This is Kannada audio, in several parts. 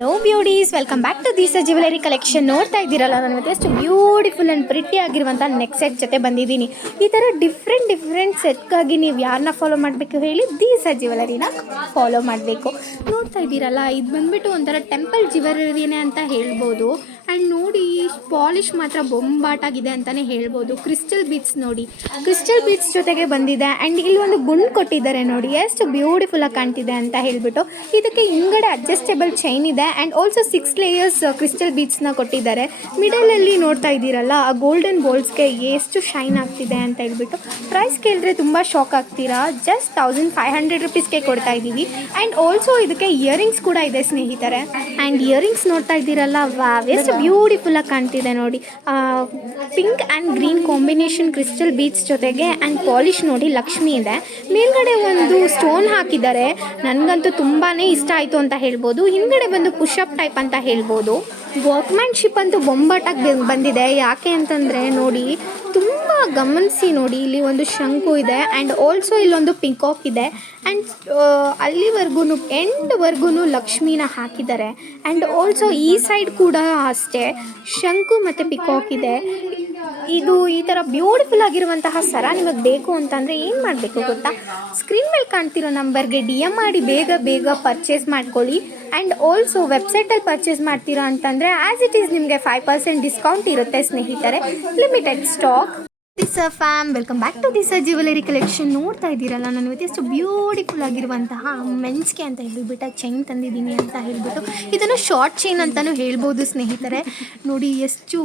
Hello beauties, welcome back to ದಿಸ ಜ್ಯುವೆಲರಿ ಕಲೆಕ್ಷನ್. ನೋಡ್ತಾ ಇದ್ದೀರಲ್ಲ, ನಾನು ಇವತ್ತು ಎಷ್ಟು ಬ್ಯೂಟಿಫುಲ್ ಆ್ಯಂಡ್ ಪ್ರಿಟಿ ಆಗಿರುವಂಥ ನೆಕ್ ಸೆಟ್ ಜೊತೆ ಬಂದಿದ್ದೀನಿ. ಈ ಥರ ಡಿಫ್ರೆಂಟ್ ಸೆಟ್ಗಾಗಿ ನೀವು ಯಾರನ್ನ ಫಾಲೋ ಮಾಡಬೇಕು ಹೇಳಿ? ದಿಸ ಜ್ಯುವೆಲರಿನ ಫಾಲೋ ಮಾಡಬೇಕು. ನೋಡ್ತಾ ಇದ್ದೀರಲ್ಲ, ಇದು ಬಂದುಬಿಟ್ಟು ಒಂಥರ ಟೆಂಪಲ್ ಜ್ಯುವೆಲರಿನೇ ಅಂತ ಹೇಳ್ಬೋದು. ಆ್ಯಂಡ್ ನೋಡಿ, ಪಾಲಿಶ್ ಮಾತ್ರ ಬೊಂಬಾಟಾಗಿದೆ ಅಂತಲೇ ಹೇಳ್ಬೋದು. ಕ್ರಿಸ್ಟಲ್ ಬೀಡ್ಸ್ ನೋಡಿ, ಕ್ರಿಸ್ಟಲ್ ಬೀಡ್ಸ್ ಜೊತೆಗೆ ಬಂದಿದೆ. ಆ್ಯಂಡ್ ಇಲ್ಲಿ ಒಂದು ಗುಂಡು ಕೊಟ್ಟಿದ್ದಾರೆ ನೋಡಿ, ಎಷ್ಟು ಬ್ಯೂಟಿಫುಲ್ಲಾಗಿ ಕಾಣ್ತಿದೆ ಅಂತ ಹೇಳ್ಬಿಟ್ಟು. ಇದಕ್ಕೆ ಹಿಂಗಡೆ ಅಡ್ಜಸ್ಟೇಬಲ್ ಚೈನ್ ಇದೆ ಆ್ಯಂಡ್ ಆಲ್ಸೋ 6 ಲೇಯರ್ಸ್ ಕ್ರಿಸ್ಟಲ್ ಬೀಡ್ಸ್ನ ಕೊಟ್ಟಿದ್ದಾರೆ. ಮಿಡಲಲ್ಲಿ ನೋಡ್ತಾ ಇದ್ದೀರಲ್ಲ, ಆ ಗೋಲ್ಡನ್ ಬೋಲ್ಸ್ಗೆ ಎಷ್ಟು ಶೈನ್ ಆಗ್ತಿದೆ ಅಂತ ಹೇಳ್ಬಿಟ್ಟು. ಪ್ರೈಸ್ ಕೇಳಿದ್ರೆ ತುಂಬ ಶಾಕ್ ಆಗ್ತೀರಾ. ಜಸ್ಟ್ 1500 ರುಪೀಸ್ಗೆ ಕೊಡ್ತಾ ಇದ್ದೀವಿ. ಆ್ಯಂಡ್ ಆಲ್ಸೋ ಇದಕ್ಕೆ ಇಯರಿಂಗ್ಸ್ ಕೂಡ ಇದೆ ಸ್ನೇಹಿತರೆ. ಆ್ಯಂಡ್ ಇಯರಿಂಗ್ಸ್ ನೋಡ್ತಾ ಇದ್ದೀರಲ್ಲ, ವಾವ್, ಎಷ್ಟು ಬ್ಯೂಟಿಫುಲ್ಲಾಗಿ ಕಾಣ್ತಿದೆ ನೋಡಿ. Pink and green combination crystal beads ಜೊತೆಗೆ ಆ್ಯಂಡ್ ಪಾಲಿಶ್ ನೋಡಿ, ಲಕ್ಷ್ಮಿ ಇದೆ. ಮೇಲ್ಗಡೆ ಒಂದು ಸ್ಟೋನ್ ಹಾಕಿದ್ದಾರೆ, ನನಗಂತೂ ತುಂಬಾ ಇಷ್ಟ ಆಯಿತು ಅಂತ ಹೇಳ್ಬೋದು. ಹಿಂದ್ಗಡೆ ಬಂದು ಪುಷಪ್ ಟೈಪ್ ಅಂತ ಹೇಳ್ಬೋದು. ವರ್ಕ್ಮ್ಯಾನ್ಶಿಪ್ ಅಂತೂ ಬೊಂಬಾಟಾಗಿ ಬಂದಿದೆ. ಯಾಕೆ ಅಂತಂದರೆ ನೋಡಿ, ತುಂಬ ಗಮನಿಸಿ ನೋಡಿ, ಇಲ್ಲಿ ಒಂದು ಶಂಕು ಇದೆ ಆ್ಯಂಡ್ ಆಲ್ಸೋ ಇಲ್ಲೊಂದು ಪಿಕಾಕ್ ಇದೆ. ಆ್ಯಂಡ್ ಅಲ್ಲಿವರೆಗೂ ಎಂಡ್ವರೆಗೂ ಲಕ್ಷ್ಮಿನ ಹಾಕಿದ್ದಾರೆ. ಆ್ಯಂಡ್ ಆಲ್ಸೋ ಈ ಸೈಡ್ ಕೂಡ ಅಷ್ಟೇ ಶಂಕು ಮತ್ತು ಪಿಕಾಕ್ ಇದೆ. ಇದು ಈ ಥರ ಬ್ಯೂಟಿಫುಲ್ ಆಗಿರುವಂತಹ ಸರ ನಿಮಗೆ ಬೇಕು ಅಂತಂದರೆ ಏನು ಮಾಡಬೇಕು ಗೊತ್ತಾ? ಸ್ಕ್ರೀನ್ ಮೇಲೆ ಕಾಣ್ತಿರೋ ನಂಬರ್ಗೆ DM ಮಾಡಿ ಬೇಗ ಪರ್ಚೇಸ್ ಮಾಡ್ಕೊಳ್ಳಿ. ಆ್ಯಂಡ್ ಆಲ್ಸೋ ವೆಬ್ಸೈಟಲ್ಲಿ ಪರ್ಚೇಸ್ ಮಾಡ್ತೀರಾ ಅಂತಂದರೆ ಆ್ಯಸ್ ಇಟ್ ಈಸ್ ನಿಮಗೆ 5% ಡಿಸ್ಕೌಂಟ್ ಇರುತ್ತೆ ಸ್ನೇಹಿತರೆ. Limited stock. ದಿಸ ಫ್ಯಾಮ್, ವೆಲ್ಕಮ್ ಬ್ಯಾಕ್ ಟು ದಿಸ ಜ್ಯುವೆಲರಿ ಕಲೆಕ್ಷನ್. ನೋಡ್ತಾ ಇದ್ದೀರಲ್ಲ, ನಾನು ಇವತ್ತು ಎಷ್ಟು ಬ್ಯೂಟಿಫುಲ್ ಆಗಿರುವಂತಹ ಮೆನ್ಸ್ಗೆ ಅಂತ ಹೇಳಿಬಿಟ್ಟು ಚೈನ್ ತಂದಿದ್ದೀನಿ ಅಂತ ಹೇಳ್ಬಿಟ್ಟು. ಇದನ್ನು ಶಾರ್ಟ್ ಚೈನ್ ಅಂತಲೂ ಹೇಳ್ಬೋದು ಸ್ನೇಹಿತರೆ. ನೋಡಿ ಎಷ್ಟು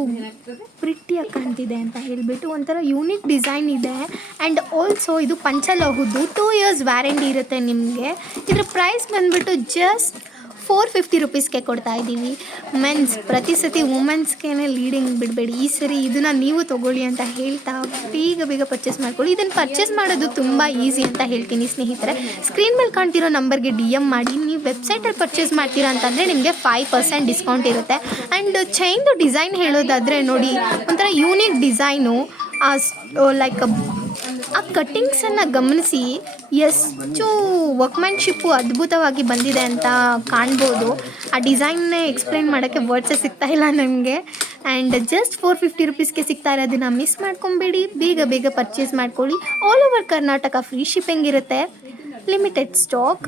ಪ್ರಿಟ್ಟಿಯಾಗಿ ಕಾಣ್ತಿದೆ ಅಂತ ಹೇಳಿಬಿಟ್ಟು. ಒಂಥರ ಯೂನಿಕ್ ಡಿಸೈನ್ ಇದೆ. ಆ್ಯಂಡ್ ಆಲ್ಸೋ ಇದು ಪಂಚಲೋಹದ್ದು 2 years ವ್ಯಾರಂಟಿ ಇರುತ್ತೆ ನಿಮಗೆ. ಇದರ ಪ್ರೈಸ್ ಬಂದುಬಿಟ್ಟು ಜಸ್ಟ್ 450 ರುಪೀಸ್ಗೆ ಕೊಡ್ತಾ ಇದ್ದೀವಿ. ಮೆನ್ಸ್ ಪ್ರತಿ ಸತಿ ವುಮೆನ್ಸ್ಗೆ ಲೀಡಿಂಗ್ ಬಿಡಬೇಡಿ. ಈ ಸರಿ ಇದನ್ನು ನೀವು ತೊಗೊಳ್ಳಿ ಅಂತ ಹೇಳ್ತಾ ಬೇಗ ಪರ್ಚೇಸ್ ಮಾಡ್ಕೊಳ್ಳಿ. ಇದನ್ನು ಪರ್ಚೇಸ್ ಮಾಡೋದು ತುಂಬ ಈಸಿ ಅಂತ ಹೇಳ್ತೀನಿ ಸ್ನೇಹಿತರೆ. ಸ್ಕ್ರೀನ್ ಮೇಲೆ ಕಾಣ್ತಿರೋ ನಂಬರ್ಗೆ DM ಮಾಡಿ. ನೀವು ವೆಬ್ಸೈಟಲ್ಲಿ ಪರ್ಚೇಸ್ ಮಾಡ್ತೀರಾ ಅಂತಂದರೆ ನಿಮಗೆ 5% ಡಿಸ್ಕೌಂಟ್ ಇರುತ್ತೆ. ಆ್ಯಂಡ್ ಚೈನ್ದು ಡಿಸೈನ್ ಹೇಳೋದಾದರೆ ನೋಡಿ, ಒಂಥರ ಯೂನಿಕ್ ಡಿಸೈನು. ಲೈಕ್ ಆ ಕಟ್ಟಿಂಗ್ಸನ್ನು ಗಮನಿಸಿ, ಎಷ್ಟು ವರ್ಕ್ಮ್ಯಾನ್ಶಿಪ್ಪು ಅದ್ಭುತವಾಗಿ ಬಂದಿದೆ ಅಂತ ಕಾಣ್ಬೋದು. ಆ ಡಿಸೈನ್ನೇ ಎಕ್ಸ್ಪ್ಲೈನ್ ಮಾಡೋಕ್ಕೆ ವರ್ಡ್ಸೇ ಸಿಗ್ತಾ ಇಲ್ಲ ನನಗೆ. ಆ್ಯಂಡ್ ಜಸ್ಟ್ 450 ರುಪೀಸ್ಗೆ ಸಿಗ್ತಾ ಇರೋದನ್ನು ಮಿಸ್ ಮಾಡ್ಕೊಬೇಡಿ. ಬೇಗ ಪರ್ಚೇಸ್ ಮಾಡ್ಕೊಳ್ಳಿ. All over Karnataka free shipping ಇರುತ್ತೆ. Limited stock.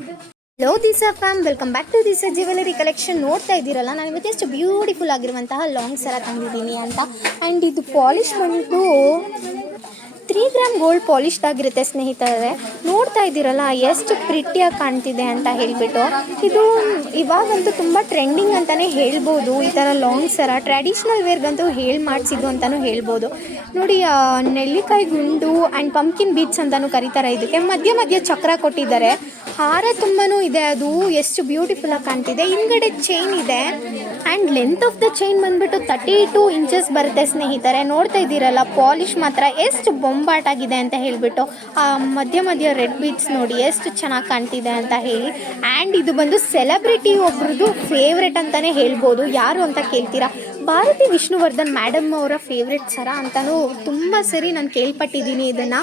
Hello Deesa fam, welcome back to ದಿಸ ಜ್ಯುವೆಲರಿ ಕಲೆಕ್ಷನ್. ನೋಡ್ತಾ ಇದ್ದೀರಲ್ಲ, ನಾನು ಇವತ್ತು ಎಷ್ಟು ಬ್ಯೂಟಿಫುಲ್ ಆಗಿರುವಂತಹ ಲಾಂಗ್ ಸರ ತಂದಿದ್ದೀನಿ ಅಂತ. ಆ್ಯಂಡ್ ಇದು ಪಾಲಿಶ್ ಬಂದು 3 ಗ್ರಾಮ್ ಗೋಲ್ಡ್ ಪಾಲಿಶ್ದಾಗಿರುತ್ತೆ ಸ್ನೇಹಿತರೆ. ನೋಡ್ತಾ ಇದ್ದೀರಲ್ಲ, ಎಷ್ಟು ಪ್ರಿಟ್ಟಿಯಾಗಿ ಕಾಣ್ತಿದೆ ಅಂತ ಹೇಳಿಬಿಟ್ಟು. ಇದು ಇವಾಗಂತೂ ತುಂಬ ಟ್ರೆಂಡಿಂಗ್ ಅಂತಲೇ ಹೇಳ್ಬೋದು. ಈ ಥರ ಲಾಂಗ್ ಸರ ಟ್ರ್ಯಾಡಿಷ್ನಲ್ ವೇರ್ಗಂತೂ ಮಾಡಿಸಿದ್ದು ಅಂತಲೂ ಹೇಳ್ಬೋದು. ನೋಡಿ, ನೆಲ್ಲಿಕಾಯಿ ಗುಂಡು ಆ್ಯಂಡ್ ಪಂಪ್ಕಿನ್ ಬೀಡ್ಸ್ ಅಂತಲೂ ಕರೀತಾರೆ. ಇದಕ್ಕೆ ಮಧ್ಯ ಚಕ್ರ ಕೊಟ್ಟಿದ್ದಾರೆ. ಹಾರ ತುಂಬಾ ಇದೆ. ಅದು ಎಷ್ಟು ಬ್ಯೂಟಿಫುಲ್ಲಾಗಿ ಕಾಣ್ತಿದೆ. ಹಿಂದ್ಗಡೆ ಚೈನ್ ಇದೆ. And length of the chain ಬಂದುಬಿಟ್ಟು 32 ಇಂಚಸ್ ಬರುತ್ತೆ ಸ್ನೇಹಿತರೆ. ನೋಡ್ತಾ ಇದ್ದೀರಲ್ಲ, ಪಾಲಿಶ್ ಮಾತ್ರ ಎಷ್ಟು ಬೊಂಬಾಟಾಗಿದೆ ಅಂತ ಹೇಳಿಬಿಟ್ಟು. ಮಧ್ಯ ರೆಡ್ ಬೀಡ್ಸ್ ನೋಡಿ ಎಷ್ಟು ಚೆನ್ನಾಗಿ ಕಾಣ್ತಿದೆ ಅಂತ ಹೇಳಿ. ಆ್ಯಂಡ್ ಇದು ಬಂದು ಸೆಲೆಬ್ರಿಟಿ ಒಬ್ರದ್ದು ಫೇವ್ರೆಟ್ ಅಂತಲೇ ಹೇಳ್ಬೋದು. ಯಾರು ಅಂತ ಕೇಳ್ತೀರಾ? ಭಾರತಿ ವಿಷ್ಣುವರ್ಧನ್ ಮೇಡಮ್ ಅವರ ಫೇವ್ರೆಟ್ ಸರ ಅಂತಲೂ ತುಂಬ ಸರಿ ನಾನು ಕೇಳ್ಪಟ್ಟಿದ್ದೀನಿ. ಇದನ್ನು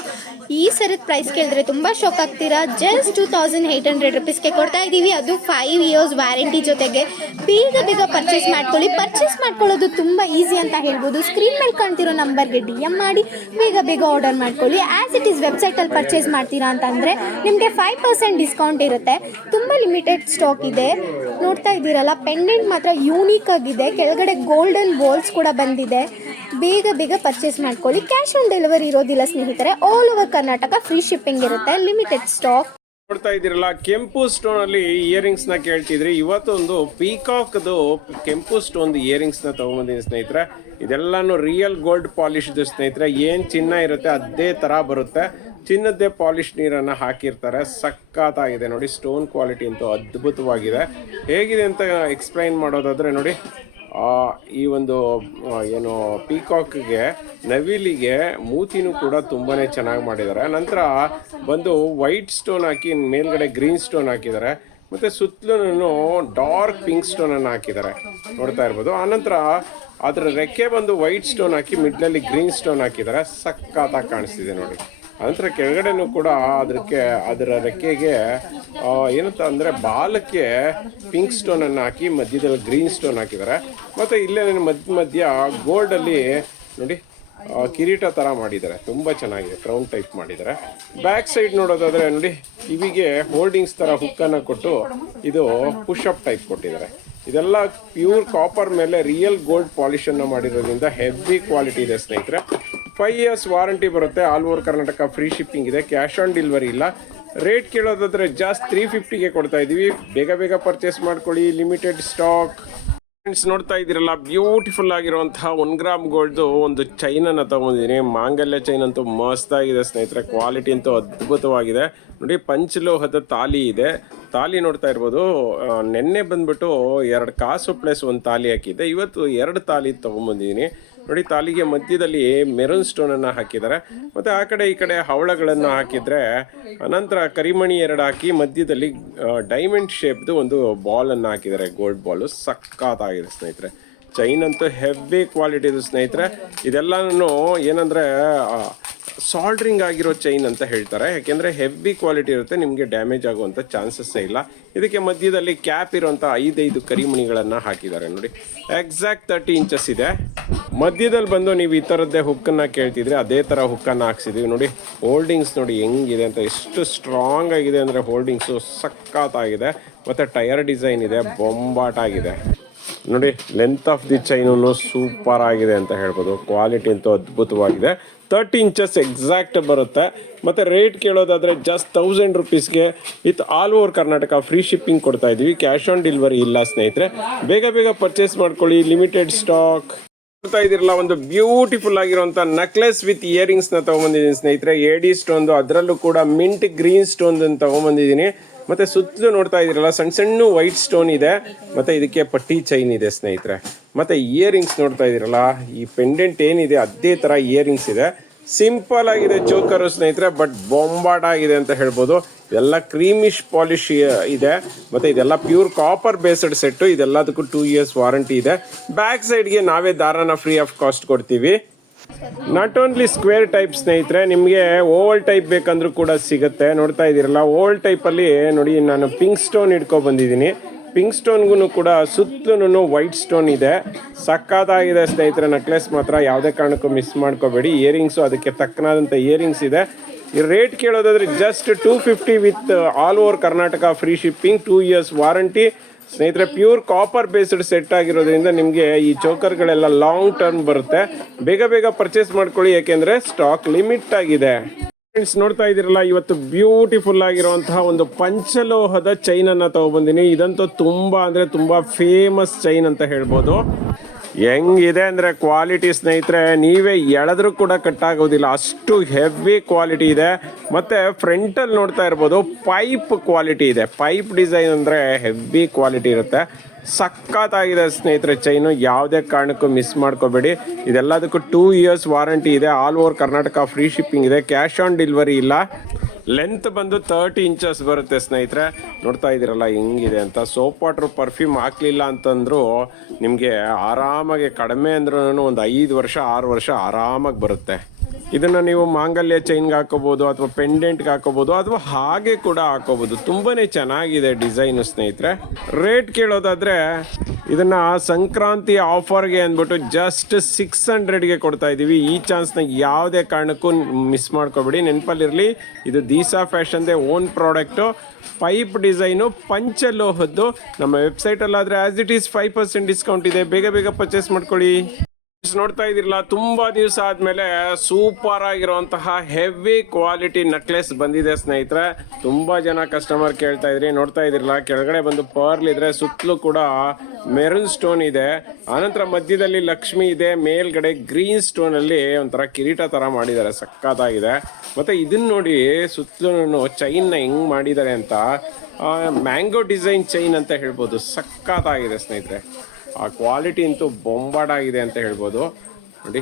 ಈ ಸರದ ಪ್ರೈಸ್ ಕೇಳಿದ್ರೆ ತುಂಬ ಶಾಕ್ ಆಗ್ತೀರಾ. ಜಸ್ಟ್ 2800 ರುಪೀಸ್ಗೆ ಕೊಡ್ತಾ ಇದ್ದೀವಿ. ಅದು 5 years ವ್ಯಾರಂಟಿ ಜೊತೆಗೆ. ಬೇಗ ಪರ್ಚೇಸ್ ಮಾಡ್ಕೊಳ್ಳಿ. ಪರ್ಚೇಸ್ ಮಾಡ್ಕೊಳ್ಳೋದು ತುಂಬ ಈಸಿ ಅಂತ ಹೇಳ್ಬೋದು. ಸ್ಕ್ರೀನ್ ಮೇಲೆ ಕಾಣ್ತಿರೋ ನಂಬರ್ಗೆ DM ಮಾಡಿ ಬೇಗ ಆರ್ಡರ್ ಮಾಡ್ಕೊಳ್ಳಿ. ಆ್ಯಸ್ ಇಟ್ ಈಸ್ ವೆಬ್ಸೈಟಲ್ಲಿ ಪರ್ಚೇಸ್ ಮಾಡ್ತೀರಾ ಅಂತಂದರೆ ನಿಮಗೆ 5% ಡಿಸ್ಕೌಂಟ್ ಇರುತ್ತೆ. ತುಂಬ ಲಿಮಿಟೆಡ್ ಸ್ಟಾಕ್ ಇದೆ. ನೋಡ್ತಾ ಇದ್ದೀರಲ್ಲ, ಪೆಂಡೆಂಟ್ ಮಾತ್ರ ಯೂನಿಕ್ ಆಗಿದೆ. ಕೆಳಗಡೆ ಗೋಲ್ಡನ್ ಬಾಲ್ಸ್ ಕೂಡ ಬಂದಿದೆ. ಬೇಗ ಪರ್ಚೇಸ್ ಮಾಡ್ಕೊಳ್ಳಿ. ಕ್ಯಾಶ್ ಆನ್ ಡೆಲಿವರಿ ಇರೋದಿಲ್ಲ ಸ್ನೇಹಿತರೆ. All over Karnataka free shipping ಇರುತ್ತೆ. Limited stock. ನೋಡ್ತಾ ಇದ್ದೀರಲ್ಲ, ಕೆಂಪು ಸ್ಟೋನ್ ಅಲ್ಲಿ ಇಯರಿಂಗ್ಸ್ ನ ಕೇಳ್ತಿದ್ರಿ. ಇವತ್ತೊಂದು ಪೀಕಾಕ್ದು ಕೆಂಪು ಸ್ಟೋನ್ ಇಯರಿಂಗ್ಸ್ ನ ತಗೊಂಡ್ಬಂದಿದ್ದೀನಿ ಸ್ನೇಹಿತರೆ. ಇದೆಲ್ಲಾನು ರಿಯಲ್ ಗೋಲ್ಡ್ ಪಾಲಿಶ್ ಸ್ನೇಹಿತರೆ. ಏನ್ ಚಿನ್ನ ಇರುತ್ತೆ ಅದೇ ತರ ಬರುತ್ತೆ. ಚಿನ್ನದ್ದೇ ಪಾಲಿಶ್ ನೀರನ್ನು ಹಾಕಿರ್ತಾರೆ. ಸಖತ್ತಾಗಿದೆ ನೋಡಿ. ಸ್ಟೋನ್ ಕ್ವಾಲಿಟಿ ಅಂತೂ ಅದ್ಭುತವಾಗಿದೆ. ಹೇಗಿದೆ ಅಂತ ಎಕ್ಸ್ಪ್ಲೈನ್ ಮಾಡೋದಾದ್ರೆ ನೋಡಿ, ಈ ಒಂದು ಏನು ಪೀಕಾಕ್ಗೆ ನವಿಲಿಗೆ ಮೂತಿನೂ ಕೂಡ ತುಂಬಾ ಚೆನ್ನಾಗಿ ಮಾಡಿದ್ದಾರೆ. ನಂತರ ಬಂದು ವೈಟ್ ಸ್ಟೋನ್ ಹಾಕಿ ಮೇಲ್ಗಡೆ ಗ್ರೀನ್ ಸ್ಟೋನ್ ಹಾಕಿದ್ದಾರೆ. ಮತ್ತು ಸುತ್ತಲೂ ಡಾರ್ಕ್ ಪಿಂಕ್ ಸ್ಟೋನನ್ನು ಹಾಕಿದ್ದಾರೆ, ನೋಡ್ತಾ ಇರ್ಬೋದು. ಆನಂತರ ಅದರ ರೆಕ್ಕೆ ಬಂದು ವೈಟ್ ಸ್ಟೋನ್ ಹಾಕಿ ಮಿಡ್ಲಲ್ಲಿ ಗ್ರೀನ್ ಸ್ಟೋನ್ ಹಾಕಿದ್ದಾರೆ. ಸಖತ್ತಾಗಿ ಕಾಣಿಸ್ತಿದೆ ನೋಡಿ. ನಂತರ ಕೆಳಗಡೆನೂ ಕೂಡ ಅದರ ರೆಕ್ಕೆಗೆ ಏನಂತ ಅಂದರೆ ಬಾಲಕ್ಕೆ ಪಿಂಕ್ ಸ್ಟೋನನ್ನು ಹಾಕಿ ಮಧ್ಯದಲ್ಲಿ ಗ್ರೀನ್ ಸ್ಟೋನ್ ಹಾಕಿದ್ದಾರೆ. ಮತ್ತು ಇಲ್ಲೇ ಮಧ್ಯ ಗೋಲ್ಡಲ್ಲಿ ನೋಡಿ ಕಿರೀಟ ಥರ ಮಾಡಿದ್ದಾರೆ, ತುಂಬ ಚೆನ್ನಾಗಿದೆ, ಕ್ರೌನ್ ಟೈಪ್ ಮಾಡಿದ್ದಾರೆ. ಬ್ಯಾಕ್ ಸೈಡ್ ನೋಡೋದಾದರೆ ನೋಡಿ ಕಿವಿಗೆ ಹೋಲ್ಡಿಂಗ್ಸ್ ಥರ ಹುಕ್ಕನ್ನು ಕೊಟ್ಟು ಇದು ಪುಷಪ್ ಟೈಪ್ ಕೊಟ್ಟಿದ್ದಾರೆ. ಇದೆಲ್ಲ ಪ್ಯೂರ್ ಕಾಪರ್ ಮೇಲೆ ರಿಯಲ್ ಗೋಲ್ಡ್ ಪಾಲಿಶನ್ನು ಮಾಡಿರೋದ್ರಿಂದ ಹೆವಿ ಕ್ವಾಲಿಟಿ ಇದೆ ಸ್ನೇಹಿತರೆ. 5 years ವಾರಂಟಿ ಬರುತ್ತೆ. All over Karnataka free shipping ಇದೆ, ಕ್ಯಾಶ್ ಆನ್ ಡೆಲಿವರಿ ಇಲ್ಲ. ರೇಟ್ ಕೇಳೋದಾದರೆ ಜಾಸ್ಟ್ 350ಗೆ ಕೊಡ್ತಾ ಇದ್ದೀವಿ. ಬೇಗ ಪರ್ಚೇಸ್ ಮಾಡ್ಕೊಳ್ಳಿ, ಲಿಮಿಟೆಡ್ ಸ್ಟಾಕ್. ಫ್ರೆಂಡ್ಸ್ ನೋಡ್ತಾ ಇದ್ದೀರಲ್ಲ, ಬ್ಯೂಟಿಫುಲ್ ಆಗಿರುವಂತಹ 1 ಗ್ರಾಮ್ ಗೋಲ್ಡ್ದು ಒಂದು ಚೈನನ್ನು ತೊಗೊಂಡಿದ್ದೀನಿ. ಮಾಂಗಲ್ಯ ಚೈನ್ ಅಂತೂ ಮಸ್ತಾಗಿದೆ ಸ್ನೇಹಿತರೆ, ಕ್ವಾಲಿಟಿ ಅಂತೂ ಅದ್ಭುತವಾಗಿದೆ. ನೋಡಿ ಪಂಚಲೋಹದ ತಾಲಿ ಇದೆ. ತಾಲಿ ನೋಡ್ತಾ ಇರ್ಬೋದು. ನೆನ್ನೆ ಬಂದ್ಬಿಟ್ಟು 2 ಕಾಸು ಪ್ಲಸ್ 1 ತಾಲಿ ಹಾಕಿದ್ದೆ, ಇವತ್ತು 2 ತಾಲಿ ತೊಗೊಂಬಂದಿದ್ದೀನಿ. ನೋಡಿ ತಾಲಿಗೆ ಮಧ್ಯದಲ್ಲಿ ಮೆರೂನ್ ಸ್ಟೋನನ್ನು ಹಾಕಿದ್ದಾರೆ, ಮತ್ತು ಆ ಕಡೆ ಈ ಕಡೆ ಹವಳಗಳನ್ನು ಹಾಕಿದರೆ ಅನಂತರ ಕರಿಮಣಿ 2 ಹಾಕಿ ಮಧ್ಯದಲ್ಲಿ ಡೈಮಂಡ್ ಶೇಪ್ದು ಒಂದು ಬಾಲನ್ನು ಹಾಕಿದ್ದಾರೆ, ಗೋಲ್ಡ್ ಬಾಲು. ಸಕ್ಕತ್ತಾಗಿದೆ ಸ್ನೇಹಿತರೆ. ಚೈನ್ ಅಂತೂ ಹೆವಿ ಕ್ವಾಲಿಟಿ ಇದೆ ಸ್ನೇಹಿತರೆ. ಇದೆಲ್ಲನೂ ಏನಂದರೆ ಸಾಲ್ಡ್ರಿಂಗ್ ಆಗಿರೋ ಚೈನ್ ಅಂತ ಹೇಳ್ತಾರೆ, ಯಾಕೆಂದರೆ ಹೆವಿ ಕ್ವಾಲಿಟಿ ಇರುತ್ತೆ, ನಿಮಗೆ ಡ್ಯಾಮೇಜ್ ಆಗುವಂಥ ಚಾನ್ಸಸ್ಸೇ ಇಲ್ಲ. ಇದಕ್ಕೆ ಮಧ್ಯದಲ್ಲಿ ಕ್ಯಾಪ್ ಇರುವಂಥ 5 ಕರಿಮಣಿಗಳನ್ನು ಹಾಕಿದ್ದಾರೆ. ನೋಡಿ ಎಕ್ಸಾಕ್ಟ್ 30 inches ಇದೆ. ಮಧ್ಯದಲ್ಲಿ ಬಂದು ನೀವು ಈ ಥರದ್ದೇ ಹುಕ್ಕನ್ನು ಕೇಳ್ತಿದ್ರೆ ಅದೇ ಥರ ಹುಕ್ಕನ್ನು ಹಾಕ್ಸಿದ್ದೀವಿ. ನೋಡಿ ಹೋಲ್ಡಿಂಗ್ಸ್ ನೋಡಿ ಹೆಂಗಿದೆ ಅಂತ, ಎಷ್ಟು ಸ್ಟ್ರಾಂಗ್ ಆಗಿದೆ ಅಂದರೆ ಹೋಲ್ಡಿಂಗ್ಸು ಸಕ್ಕತ್ತಾಗಿದೆ. ಮತ್ತು ಟೈರ್ ಡಿಸೈನ್ ಇದೆ, ಬೊಂಬಾಟಾಗಿದೆ. ನೋಡಿ length of the chain super ಆಗಿದೆ ಅಂತ ಹೇಳ್ಬೋದು. ಕ್ವಾಲಿಟಿ ಅಂತೂ ಅದ್ಭುತವಾಗಿದೆ. 30 inches ಎಕ್ಸಾಕ್ಟ್ ಬರುತ್ತೆ. ಮತ್ತು ರೇಟ್ ಕೇಳೋದಾದರೆ ಜಸ್ಟ್ 1000 rupeesಗೆ with all over Karnataka free shipping ಕೊಡ್ತಾ ಇದ್ದೀವಿ. ಕ್ಯಾಶ್ ಆನ್ ಡೆಲಿವರಿ ಇಲ್ಲ ಸ್ನೇಹಿತರೆ. ಬೇಗ ಪರ್ಚೇಸ್ ಮಾಡ್ಕೊಳ್ಳಿ, ಲಿಮಿಟೆಡ್ ಸ್ಟಾಕ್. ನೋಡ್ತಾ ಇದ್ದೀರಲ್ಲ, ಒಂದು ಬ್ಯೂಟಿಫುಲ್ ಆಗಿರುವಂಥ ನೆಕ್ಲೆಸ್ ವಿತ್ ಇಯರಿಂಗ್ಸ್ನ ತೊಗೊಂಬಂದಿದ್ದೀನಿ ಸ್ನೇಹಿತರೆ. AD ಸ್ಟೋನ್ದು, ಅದರಲ್ಲೂ ಕೂಡ ಮಿಂಟ್ ಗ್ರೀನ್ ಸ್ಟೋನ್ದು ತೊಗೊಂಬಂದಿದ್ದೀನಿ. ಮತ್ತು ಸುತ್ತಲೂ ನೋಡ್ತಾ ಇದ್ದೀರಲ್ಲ ಸಣ್ಣ ವೈಟ್ ಸ್ಟೋನ್ ಇದೆ, ಮತ್ತು ಇದಕ್ಕೆ ಪಟ್ಟಿ ಚೈನ್ ಇದೆ ಸ್ನೇಹಿತರೆ. ಮತ್ತು ಇಯರಿಂಗ್ಸ್ ನೋಡ್ತಾ ಇದ್ದೀರಲ್ಲ, ಈ ಪೆಂಡೆಂಟ್ ಏನಿದೆ ಅದೇ ಥರ ಇಯರಿಂಗ್ಸ್ ಇದೆ. ಸಿಂಪಲ್ ಆಗಿದೆ ಚೋಕರು ಸ್ನೇಹಿತರೆ, ಬಟ್ ಬೊಂಬಾಟ್ ಆಗಿದೆ ಅಂತ ಹೇಳ್ಬೋದು. ಇದೆಲ್ಲ ಕ್ರೀಮಿಶ್ ಪಾಲಿಶ್ ಇದೆ, ಮತ್ತು ಇದೆಲ್ಲ ಪ್ಯೂರ್ ಕಾಪರ್ ಬೇಸ್ಡ್ ಸೆಟ್ಟು. ಇದೆಲ್ಲದಕ್ಕೂ 2 years ವಾರಂಟಿ ಇದೆ. ಬ್ಯಾಕ್ ಸೈಡ್ಗೆ ನಾವೇ ದಾರಾನ ಫ್ರೀ ಆಫ್ ಕಾಸ್ಟ್ ಕೊಡ್ತೀವಿ. ನಾಟ್ ಓನ್ಲಿ ಸ್ಕ್ವೇರ್ ಟೈಪ್ ಸ್ನೇಹಿತರೆ, ನಿಮಗೆ ಓವಲ್ ಟೈಪ್ ಬೇಕಂದ್ರೂ ಕೂಡ ಸಿಗುತ್ತೆ. ನೋಡ್ತಾ ಇದ್ದೀರಲ್ಲ, ಓವಲ್ ಟೈಪಲ್ಲಿ ನೋಡಿ ನಾನು ಪಿಂಕ್ ಸ್ಟೋನ್ ಇಟ್ಕೊಂಡು ಬಂದಿದ್ದೀನಿ. ಪಿಂಕ್ ಸ್ಟೋನ್ಗೂ ಕೂಡ ಸುತ್ತಲೂ ವೈಟ್ ಸ್ಟೋನ್ ಇದೆ. ಸಕ್ಕತ್ತಾಗಿದೆ ಸ್ನೇಹಿತರೆ. ನೆಕ್ಲೆಸ್ ಮಾತ್ರ ಯಾವುದೇ ಕಾರಣಕ್ಕೂ ಮಿಸ್ ಮಾಡ್ಕೋಬೇಡಿ. ಇಯರಿಂಗ್ಸು ಅದಕ್ಕೆ ತಕ್ಕನಾದಂಥ ಇಯರಿಂಗ್ಸ್ ಇದೆ. ಈ ರೇಟ್ ಕೇಳೋದಾದರೆ just 250 with all over Karnataka free shipping, 2 years warranty ಸ್ನೇಹಿತರೆ. ಪ್ಯೂರ್ ಕಾಪರ್ ಬೇಸ್ಡ್ ಸೆಟ್ ಆಗಿರೋದ್ರಿಂದ ನಿಮಗೆ ಈ ಚೋಕರ್ಗಳೆಲ್ಲ ಲಾಂಗ್ ಟರ್ಮ್ ಬರುತ್ತೆ. ಬೇಗ ಪರ್ಚೇಸ್ ಮಾಡ್ಕೊಳ್ಳಿ, ಯಾಕೆಂದರೆ ಸ್ಟಾಕ್ ಲಿಮಿಟ್ ಆಗಿದೆ. ಫ್ರೆಂಡ್ಸ್ ನೋಡ್ತಾ ಇದ್ದೀರಲ್ಲ, ಇವತ್ತು ಬ್ಯೂಟಿಫುಲ್ ಆಗಿರುವಂತಹ ಒಂದು ಪಂಚಲೋಹದ ಚೈನನ್ನು ತೊಗೊಬಂದಿನಿ. ಇದಂತೂ ತುಂಬ ಅಂದರೆ ತುಂಬ ಫೇಮಸ್ ಚೈನ್ ಅಂತ ಹೇಳ್ಬೋದು. ಹೆಂಗಿದೆ ಅಂದರೆ ಕ್ವಾಲಿಟಿ ಸ್ನೇಹಿತರೆ, ನೀವೇ ಎಳೆದ್ರೂ ಕೂಡ ಕಟ್ಟಾಗೋದಿಲ್ಲ, ಅಷ್ಟು ಹೆವಿ ಕ್ವಾಲಿಟಿ ಇದೆ. ಮತ್ತು ಫ್ರಂಟಲ್ಲಿ ನೋಡ್ತಾ ಇರ್ಬೋದು ಪೈಪ್ ಕ್ವಾಲಿಟಿ ಇದೆ. ಪೈಪ್ ಡಿಸೈನ್ ಅಂದರೆ ಹೆವಿ ಕ್ವಾಲಿಟಿ ಇರುತ್ತೆ. ಸಕ್ಕತ್ತಾಗಿದೆ ಸ್ನೇಹಿತರೆ ಚೈನು, ಯಾವುದೇ ಕಾರಣಕ್ಕೂ ಮಿಸ್ ಮಾಡ್ಕೋಬೇಡಿ. ಇದೆಲ್ಲದಕ್ಕೂ 2 years ವಾರಂಟಿ ಇದೆ. All over Karnataka free shipping ಇದೆ, ಕ್ಯಾಶ್ ಆನ್ ಡೆಲಿವರಿ ಇಲ್ಲ. ಲೆಂತ್ ಬಂದು 30 inches ಬರುತ್ತೆ ಸ್ನೇಹಿತರೆ. ನೋಡ್ತಾ ಇದ್ದೀರಲ್ಲ ಹೆಂಗಿದೆ ಅಂತ. ಸೋಪ್ ವಾಟ್ರ್ ಪರ್ಫ್ಯೂಮ್ ಹಾಕಲಿಲ್ಲ ಅಂತಂದರೂ ನಿಮಗೆ ಆರಾಮಾಗಿ, ಕಡಿಮೆ ಅಂದ್ರೂ ಒಂದು 5 ವರ್ಷ 6 ವರ್ಷ ಆರಾಮಾಗಿ ಬರುತ್ತೆ. ಇದನ್ನು ನೀವು ಮಾಂಗಲ್ಯ ಚೈನ್ಗೆ ಹಾಕೋಬೋದು, ಅಥವಾ ಪೆಂಡೆಂಟ್ಗೆ ಹಾಕೋಬೋದು, ಅಥವಾ ಹಾಗೆ ಕೂಡ ಹಾಕೋಬೋದು. ತುಂಬಾ ಚೆನ್ನಾಗಿದೆ ಡಿಸೈನು ಸ್ನೇಹಿತರೆ. ರೇಟ್ ಕೇಳೋದಾದರೆ ಇದನ್ನು ಸಂಕ್ರಾಂತಿ ಆಫರ್ಗೆ ಅಂದ್ಬಿಟ್ಟು ಜಸ್ಟ್ 600ಗೆ ಕೊಡ್ತಾ ಇದ್ದೀವಿ. ಈ ಚಾನ್ಸ್ನ ಯಾವುದೇ ಕಾರಣಕ್ಕೂ ಮಿಸ್ ಮಾಡ್ಕೋಬೇಡಿ. ನೆನಪಲ್ಲಿರಲಿ, ಇದು ದೀಸಾ ಫ್ಯಾಷನ್ದೇ ಓನ್ ಪ್ರಾಡಕ್ಟು. ಪೈಪ್ ಡಿಸೈನು ಪಂಚಲೋಹದ್ದು. ನಮ್ಮ ವೆಬ್ಸೈಟಲ್ಲಾದರೆ ಆ್ಯಸ್ ಇಟ್ ಈಸ್ 5% ಡಿಸ್ಕೌಂಟ್ ಇದೆ. ಬೇಗ ಪರ್ಚೇಸ್ ಮಾಡ್ಕೊಳ್ಳಿ. ನೋಡ್ತಾ ಇದಿರಲ್ಲ, ತುಂಬಾ ದಿವಸ ಆದ್ಮೇಲೆ ಸೂಪರ್ ಆಗಿರುವಂತಹ ಹೆವಿ ಕ್ವಾಲಿಟಿ ನೆಕ್ಲೆಸ್ ಬಂದಿದೆ ಸ್ನೇಹಿತರೆ. ತುಂಬಾ ಜನ ಕಸ್ಟಮರ್ ಕೇಳ್ತಾ ಇದ್ರಿ. ನೋಡ್ತಾ ಇದಿರಲ್ಲ, ಕೆಳಗಡೆ ಬಂದು ಪರ್ಲ್ ಇದ್ರೆ, ಸುತ್ತಲೂ ಕೂಡ ಮೆರೂನ್ ಸ್ಟೋನ್ ಇದೆ. ಆನಂತರ ಮಧ್ಯದಲ್ಲಿ ಲಕ್ಷ್ಮಿ ಇದೆ, ಮೇಲ್ಗಡೆ ಗ್ರೀನ್ ಸ್ಟೋನ್ ಅಲ್ಲಿ ಒಂಥರ ಕಿರೀಟ ತರ ಮಾಡಿದ್ದಾರೆ, ಸಕ್ಕತ್ತಾಗಿದೆ. ಮತ್ತೆ ಇದನ್ನ ನೋಡಿ, ಸುತ್ತಲೂ ಚೈನ್ನ ಹೆಂಗ್ ಮಾಡಿದ್ದಾರೆ ಅಂತ, ಮ್ಯಾಂಗೋ ಡಿಸೈನ್ ಚೈನ್ ಅಂತ ಹೇಳ್ಬೋದು. ಸಕ್ಕತ್ತಾಗಿದೆ ಸ್ನೇಹಿತರೆ. ಆ ಕ್ವಾಲಿಟಿ ಅಂತೂ ಬೊಂಬಾಡಾಗಿದೆ ಅಂತ ಹೇಳ್ಬೋದು. ನೋಡಿ,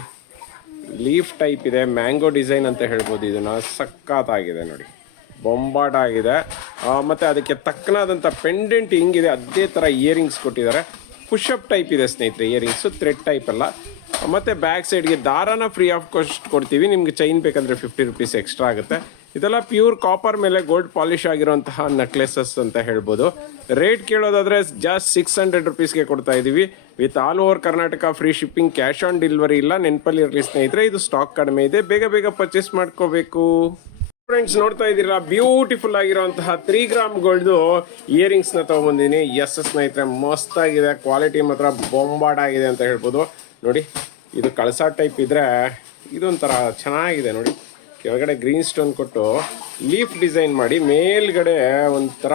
ಲೀಫ್ ಟೈಪ್ ಇದೆ, ಮ್ಯಾಂಗೋ ಡಿಸೈನ್ ಅಂತ ಹೇಳ್ಬೋದು. ಇದನ್ನು ಸಕ್ಕತ್ತಾಗಿದೆ ನೋಡಿ, ಬೊಂಬಾಡಾಗಿದೆ. ಮತ್ತು ಅದಕ್ಕೆ ತಕ್ಕನಾದಂಥ ಪೆಂಡೆಂಟ್ ಹಿಂಗಿದೆ, ಅದೇ ಥರ ಇಯರಿಂಗ್ಸ್ ಕೊಟ್ಟಿದ್ದಾರೆ. ಪುಷಪ್ ಟೈಪ್ ಇದೆ ಸ್ನೇಹಿತರೆ ಇಯರಿಂಗ್ಸು, ಥ್ರೆಡ್ ಟೈಪ್ ಅಲ್ಲ. ಮತ್ತು ಬ್ಯಾಕ್ ಸೈಡ್ಗೆ ದಾರಾನ ಫ್ರೀ ಆಫ್ ಕಾಸ್ಟ್ ಕೊಡ್ತೀವಿ. ನಿಮ್ಗೆ ಚೈನ್ ಬೇಕಂದರೆ 50 ರೂಪೀಸ್ ಎಕ್ಸ್ಟ್ರಾ ಆಗುತ್ತೆ. ಇದೆಲ್ಲ ಪ್ಯೂರ್ ಕಾಪರ್ ಮೇಲೆ ಗೋಲ್ಡ್ ಪಾಲಿಶ್ ಆಗಿರುವಂತಹ ನೆಕ್ಲೆಸಸ್ ಅಂತ ಹೇಳ್ಬೋದು. ರೇಟ್ ಕೇಳೋದಾದ್ರೆ ಜಸ್ಟ್ 600 ರುಪೀಸ್ಗೆ ಕೊಡ್ತಾ ಇದ್ದೀವಿ. With all over Karnataka free shipping, cash on delivery ಇಲ್ಲ. ನೆನಪಲ್ಲಿ ಇರಲಿ ಸ್ನೇಹಿತರೆ, ಇದು ಸ್ಟಾಕ್ ಕಡಿಮೆ ಇದೆ, ಬೇಗ ಬೇಗ ಪರ್ಚೇಸ್ ಮಾಡ್ಕೋಬೇಕು. ಫ್ರೆಂಡ್ಸ್ ನೋಡ್ತಾ ಇದ್ದೀರಾ ಬ್ಯೂಟಿಫುಲ್ ಆಗಿರುವಂತಹ 3 ಗ್ರಾಮ್ ಗೋಲ್ಡ್ದು ಇಯರಿಂಗ್ಸ್ನ ತೊಗೊಂಬಂದಿನಿ. ಎಸ್ ಸ್ನೇಹಿತರೆ, ಮಸ್ತ್ ಆಗಿದೆ, ಕ್ವಾಲಿಟಿ ಮಾತ್ರ ಬೊಂಬಾಟ್ ಆಗಿದೆ ಅಂತ ಹೇಳ್ಬೋದು. ನೋಡಿ, ಇದು ಕಳಸ ಟೈಪ್ ಇದ್ರೆ ಇದೊಂಥರ ಚೆನ್ನಾಗಿದೆ. ನೋಡಿ, ಕೆಳಗಡೆ ಗ್ರೀನ್ ಸ್ಟೋನ್ ಕೊಟ್ಟು ಲೀಫ್ ಡಿಸೈನ್ ಮಾಡಿ ಮೇಲ್ಗಡೆ ಒಂಥರ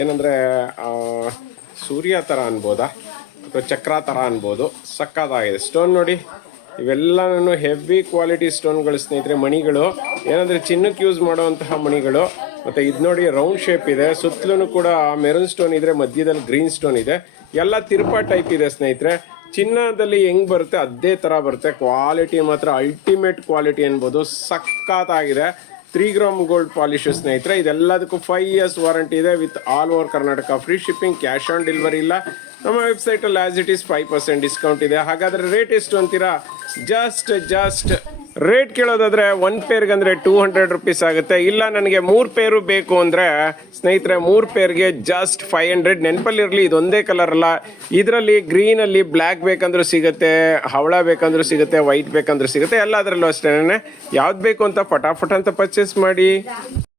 ಏನಂದರೆ ಸೂರ್ಯ ಥರ ಅನ್ಬೋದಾ ಅಥವಾ ಚಕ್ರ ಥರ ಅನ್ಬೋದು. ಸಕ್ಕತ್ತಾಗಿದೆ ಸ್ಟೋನ್ ನೋಡಿ. ಇವೆಲ್ಲನೂ ಹೆವಿ ಕ್ವಾಲಿಟಿ ಸ್ಟೋನ್ಗಳು ಸ್ನೇಹಿತರೆ, ಮಣಿಗಳು ಏನಂದರೆ ಚಿನ್ನಕ್ಕೆ ಯೂಸ್ ಮಾಡುವಂತಹ ಮಣಿಗಳು. ಮತ್ತು ಇದು ನೋಡಿ ರೌಂಡ್ ಶೇಪ್ ಇದೆ, ಸುತ್ತಲೂ ಕೂಡ ಮೆರೂನ್ ಸ್ಟೋನ್ ಇದ್ರೆ, ಮಧ್ಯದಲ್ಲಿ ಗ್ರೀನ್ ಸ್ಟೋನ್ ಇದೆ. ಎಲ್ಲ ತಿರುಪ ಟೈಪ್ ಇದೆ ಸ್ನೇಹಿತರೆ. ಚಿನ್ನದಲ್ಲಿ ಹೆಂಗೆ ಬರುತ್ತೆ ಅದೇ ಥರ ಬರುತ್ತೆ. ಕ್ವಾಲಿಟಿ ಮಾತ್ರ ಅಲ್ಟಿಮೇಟ್ ಕ್ವಾಲಿಟಿ ಅನ್ಬೋದು. ಸಕ್ಕತ್ತಾಗಿದೆ. 3 ಗ್ರಾಮ್ ಗೋಲ್ಡ್ ಪಾಲಿಶ್ ಸ್ನೇಹಿತರೆ. ಇದೆಲ್ಲದಕ್ಕೂ 5 years ವಾರಂಟಿ ಇದೆ with all over Karnataka free shipping, cash on delivery ಇಲ್ಲ. ನಮ್ಮ ವೆಬ್ಸೈಟಲ್ಲಿ ಆ್ಯಸ್ ಇಟ್ ಈಸ್ 5% ಡಿಸ್ಕೌಂಟ್ ಇದೆ. ಹಾಗಾದರೆ ರೇಟ್ ಎಷ್ಟು ಅಂತೀರಾ? ಜಸ್ಟ್ ರೇಟ್ ಕೇಳೋದಾದರೆ 1 ಪೇರ್ಗೆ ಅಂದರೆ 200 ರುಪೀಸ್ ಆಗುತ್ತೆ. ಇಲ್ಲ ನನಗೆ 3 ಪೇರು ಬೇಕು ಅಂದರೆ ಸ್ನೇಹಿತರೆ 3 ಪೇರ್ಗೆ ಜಸ್ಟ್ 500. ನೆನಪಲ್ಲಿರಲಿ, ಇದೊಂದೇ ಕಲರ್ ಅಲ್ಲ, ಇದರಲ್ಲಿ ಗ್ರೀನಲ್ಲಿ ಬ್ಲ್ಯಾಕ್ ಬೇಕಂದ್ರೂ ಸಿಗುತ್ತೆ, ಹವಳ ಬೇಕಂದ್ರೂ ಸಿಗುತ್ತೆ, ವೈಟ್ ಬೇಕಂದ್ರೂ ಸಿಗುತ್ತೆ. ಎಲ್ಲದರಲ್ಲೂ ಅಷ್ಟೇ. ಯಾವ್ದು ಬೇಕು ಅಂತ ಫಟಾಫಟ್ ಅಂತ ಪರ್ಚೇಸ್ ಮಾಡಿ.